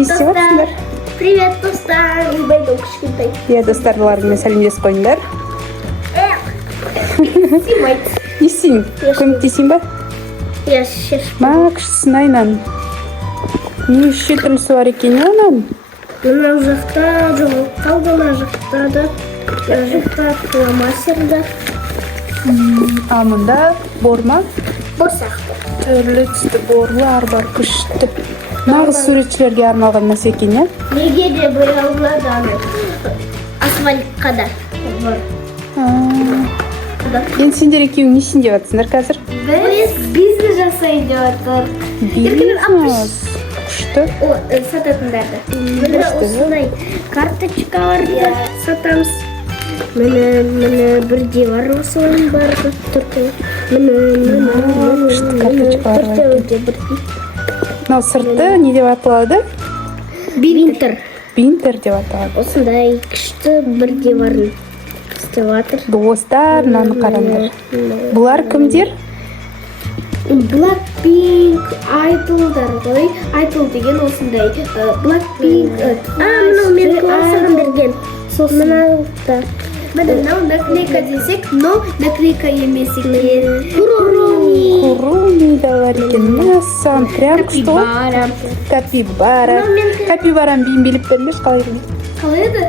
не істеп жатсыңдар? Привет, достар. Үйбайдың кішкентай. Иә, достарларыңмен сәлемдесіп қойыңдар. Симайт. Не істейін? Көмектесейін ба? Я шеш. Ма, кішісін айнан. Неше түрлісі бар екен, анан? Мына жақта жоғалып қалды, мына жақта да. Мына жақта фломастерда. А мұнда бор ма? Бор сияқты. Түрлі түсті борлар бар, күшті. Нағыз суретшілерге арналған нәрсе екен, иә? Неге де боялады аны. Асфальтқа да. Енді сендер екеуің не істейін деп жатсыңдар қазір? Біз бизнес жасайын деп жатыр. Бизнес. Күшті. Сататындарды. Міне осындай карточкаларды сатамыз. Міне бірде бар осылайын бар. Күшті карточкалар бар. Мынау сырты не деп аталады? Бинтер. Бинтер деп аталады. Осындай күшті бірде барын істеп жатыр. Достар, мынаны қараңдар. Бұлар кімдер? Blackpink айдолдар ғой. Айдол деген осындай Blackpink. Мынау мен классыған берген. Мынау да. Мынау наклейка десек, но наклейка емес екен. Куруми да бар екен. Мәссаған, прям что? Капибара. Капибараны биін билеп беріңдерші, қалай білмейді? Қалай еді?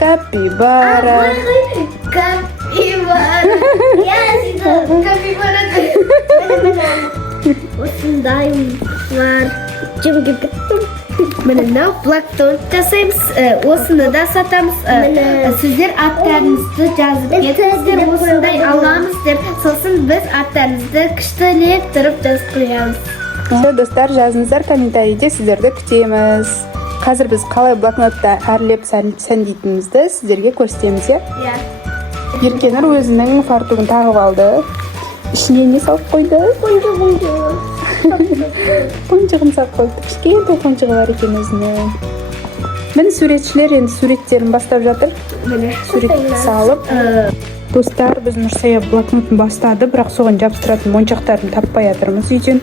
Капибара. Капибара. Капибара. Осындай бар. Жемге біттім. Мынау плактон жасаймыз. Осыны да сатамыз. Сіздер аттарыңызды жазып кетіңіздер. Осындай аламыз деп. Сосын біз аттарыңызды күштілеп тұрып жазып қоямыз. Достар, жазыңыздар комментарийде, сіздерді күтеміз. Қазір біз қалай блокнотта әрлеп сәндейтінімізді сіздерге көрсетеміз, иә? Еркенұр өзінің фартугын тағып алды. Ішіне не салып қойды? Қонжығын салып қойды. Кішкентай қонжығы бар екен өзіне. Міне суретшілер енді суреттерін бастап жатыр. Сурет салып. Достар, біз Нұрсая блокнотын бастады, бірақ соған жабыстыратын моншақтарын таппай жатырмыз үйден.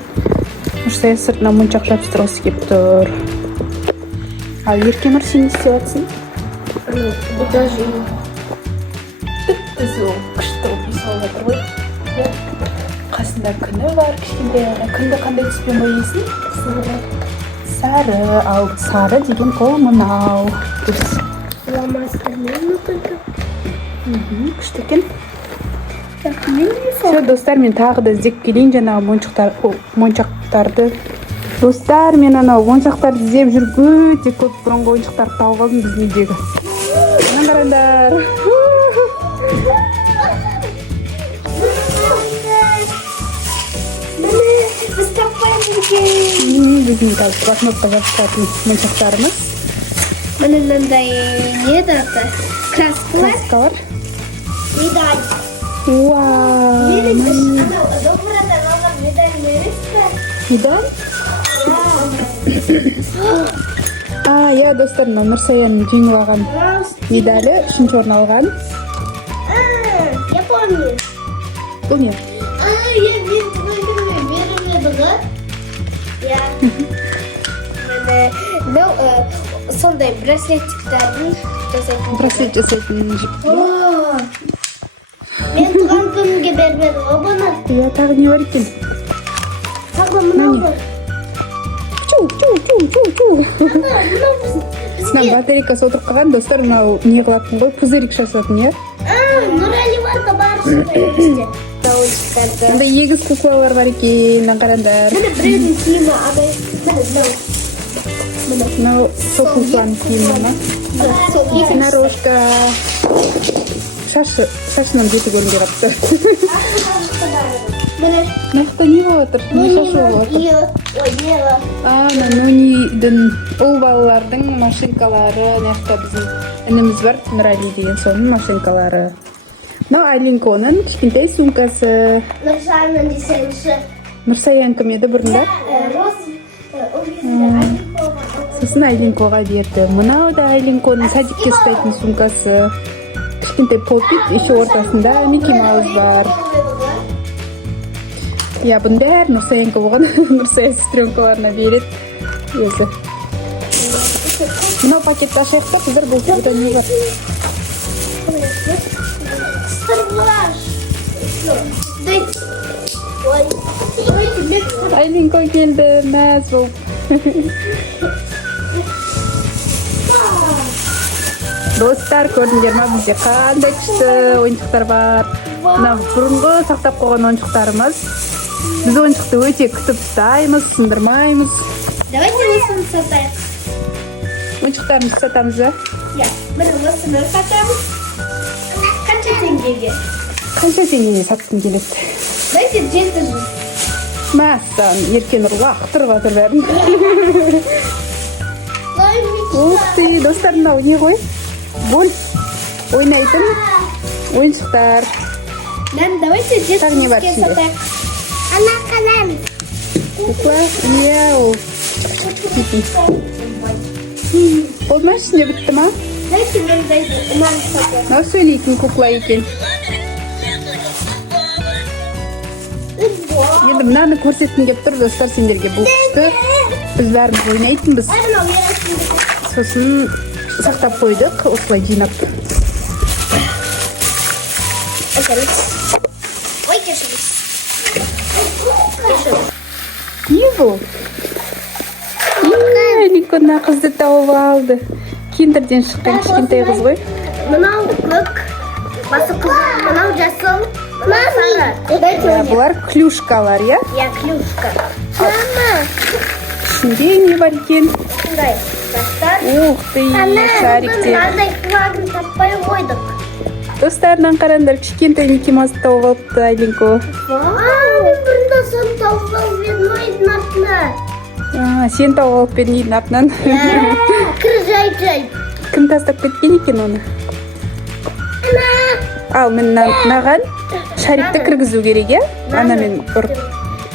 Нұрсая сыртына моншақ жабыстырғысы келіп тұр. Ал Еркенұр, сен не істеп жатсың? Түп-түзу күшті болып үй салып жатыр ғой. Қасында күні бар, кішкентай. Күнді қандай түспен бояйсың? Сары. Ал сары деген ол мынау. Фломастермен мүмкінді. Күшті екен. Все, достар, мен тағы да іздеп келейін жаңағы моншақтарды. Достар, мен анау моншақтарды іздеп жүріп өте көп бұрынғы ойыншықтарды тауып алдым біздің үйдегі. Мына қараңдар. Біз таппаймыз екен. Біздің қазір блокнотқа жабыстыратын моншақтарымыз. Міне мынандай не даты? Краскалар. Медаль. Вау. Медаль? Иә, достар, Нұрсаяның жеңіп алған медалі 3-ші орын алған. Я помню. Бұл не? Я берілмеді ғой. Сондай браслетиктердің жасайтын. Браслет жасайтын жіп. Мен туған күнімге бермеді ғой бұны. Иә, тағы не бар екен? Тағы мынау бар. Чу. Сынан батарейкасы отырып қалған, достар, мынау не қылатын ғой, пузырик жасатын, иә? Нұрәливанға бар сондай. Мында егіз куклалар бар екен, қараңдар. Міне біреудің киімі адай. Мынау сол кукланың киімі ма? Сnorожка. Шашынан беті көрінбей қапты. Нақты не болып отыр? Не шашы болып отыр? Нонидің ұл балалардың машинкалары. Нақты біздің ініміз бар, Нұрали деген соның машинкалары. Мынау Айлинконың кішкентай сумкасы. Нұрсаяның десеңші. Нұрсаян кім еді бұрында? Сосын Айлинкоға берді. Мынау да Айлинконың садикке ұстайтын сумкасы. Кішкентай попит, еще ортасында Микки Маус бар. Я бұның бәрі Нұрсаянка болған. Нұрсая сестренкаларына береді өзі. Мынау пакетті ашайық та, қыздар бұл бұда не бар? Айлинко келді, мәз болып. Достар, көрдіңдер ма, бізде қандай күшті ойыншықтар бар. Мына бұрынғы сақтап қойған ойыншықтарымыз. Біз ойыншықты өте күтіп ұстаймыз, сындырмаймыз. Давайте осыны сатайық. Ойыншықтарымызды сатамыз ба? Иә, міне осыны сатамыз. Қанша теңгеге? Қанша теңгеге сатқың келеді? Давайте 700. Мәссаған, Еркенұр лақтырып жатыр бәрін. Ух ты, достар, мынау не ғой? Бол ойнайтын ойыншықтар. Давайте 700-ге сатайық. Ана қалам. Кукла, мяу. Пипи. Болды ма, ішінде бітті ма? Давайте мен мынаны сатайық. Мынау сөйлейтін кукла екен. Енді мынаны көрсеткім келіп тұр, достар, сендерге бұл күшті. Біз бәріміз ойнайтынбыз. Сосын сақтап қойдық, осылай жинап. Ой, кешіріңіз. Не бұл? Айлинко мына қызды тауып алды. Киндерден шыққан кішкентай қыз ғой. Мынау көк, басы қызыл, мынау жасыл, мынау сары. Бұлар клюшкалар, я? Я клюшка. Мама. Ішінде не бар екен? Қандай? Бастар. Ух ты, шариктер. Мынандай флагын таппай қойдық. Достарынан қараңдар, кішкентай Микки Маусты тауып алыпты Айлинко. Мен бұрында соны тауып алып едім ойдың артына. Сен тауып алып бердің үйдің артынан. Кір жай-жай. Кім тастап кеткен екен оны? Ал, мен маған шарикті кіргізу керек, я? Ана мен ұрып.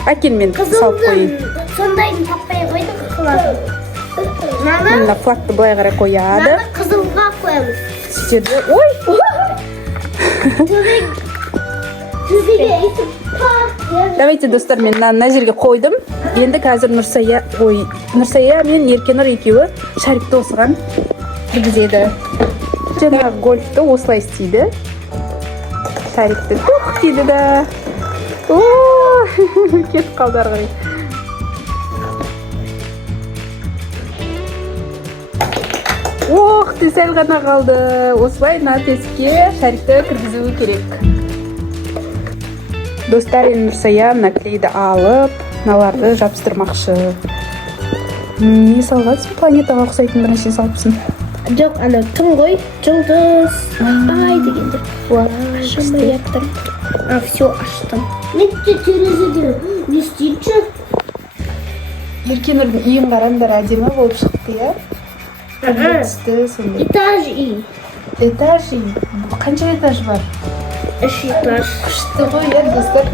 Әкен мен салып қойын. Сондайын таппай қойдық флагын. Мына флагты былай қарай қояды. Мына қызылға қоямыз. Сөйтерді. Ой! Төбеге өйтіп пақ. Давайте, достар, мен мына жерге қойдым. Енді қазір Нұрсая мен Еркенұр екеуі шарикті осыған кіргізеді. Жаңағы гольфті осылай істейді. Шарикті тух дейді да. Кетіп қалды ары қарай. Ох, ты сәл ғана қалды. Осылай мына тесікке шарикті кіргізуі керек. Достар, Нұрсая мына клейді алып, мыналарды жабыстырмақшы. Не салғансың? Планетаға ұқсайтын бір нәрсе салыпсың. Жоқ, анау түн ғой, жұлдыз, ай дегенде. Ашылмай яқтым. Все, аштым. Мен терезеден не істейінші? Еркенұрдың үйін қараңдар, әдемі болып шықты, я? Түсті сондай. Этаж үй. Этаж үй. Қанша этаж бар? 3 этаж. Күшті ғой, я, достар.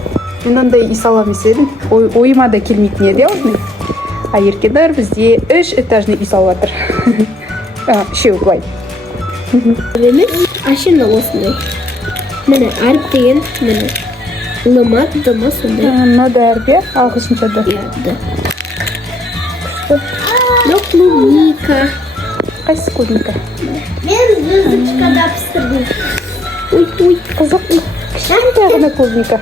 Мен ондай үй саламыз едім. Ойыма да келмейтін еді, осындай. А Еркенұр бізде 3 этажный үй салып жатыр. Үшеу былай. Ашында осындай. Міне, әріп деген, міне. Лыма, дымы сондай. Мына да әрбе, ағылшынша да. Но клубника. Қайсы клубника? Мен звездочкада пістірдім. Ой, қызық. Кішкентай ғана клубника.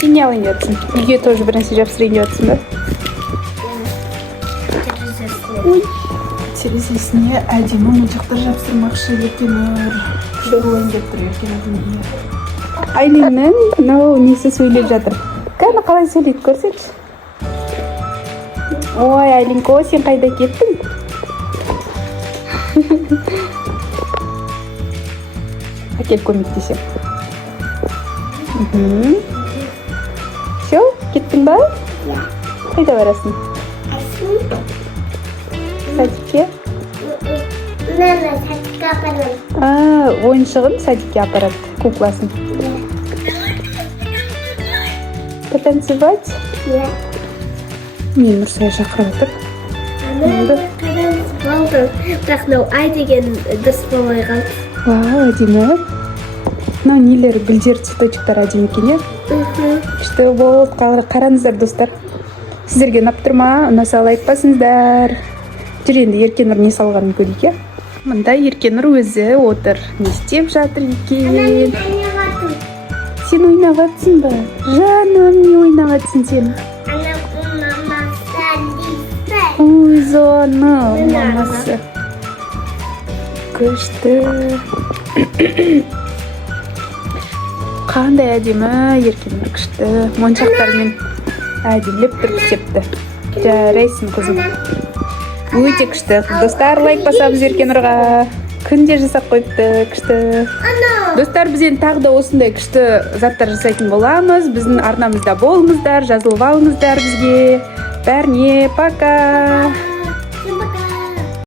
Сен не алайын жатсың? Үйге тоже бір нәрсе жапсырайын жатсың ба? Ой, терезесіне әдемі моншақтар жапсырмақшы Еркенұр. Күшті болайын деп тұр Еркенұрдың үйі. Айлиннің мынау несі сөйлеп жатыр. Қана қалай сөйлейді, көрсетші. Ой, Айлинко, сен қайда кеттің? Әкел көмектесем. Все, кеттің ба? Қайда барасың? Садикке? Мені садикке апарам. Ойыншығын садикке апарады, кукласын. Потанцевать? Мен Нұрсая шақырып отыр. Болды. Бірақ мынау ай деген дұрыс болмай қалды. Вау, әдемі. Мынау нелер, гүлдер, цветочектар әдемі екен, иә? Күшті болды. Қараңыздар, достар. Сіздерге ұнап тұр ма? Ұнаса лайк басыңыздар. Жүр енді Еркенұр не салғанын көрейік, иә? Мында Еркенұр өзі отыр. Не істеп жатыр екен? Сен ойнап жатсың ба? Жаным, не ойнап жатсың сен? Ой, зоны, мамасы. Күшті. Қандай әдемі, Еркенұр күшті. Моншақтармен әдемілеп тұрып істепті. Жарайсың, қызым. Өте күшті. Достар, лайк басамыз Еркенұрға. Күнде жасап қойыпты, күшті. Достар, біз енді тағы да осындай күшті заттар жасайтын боламыз. Біздің арнамызда болыңыздар, жазылып алыңыздар бізге. Бәріне пока.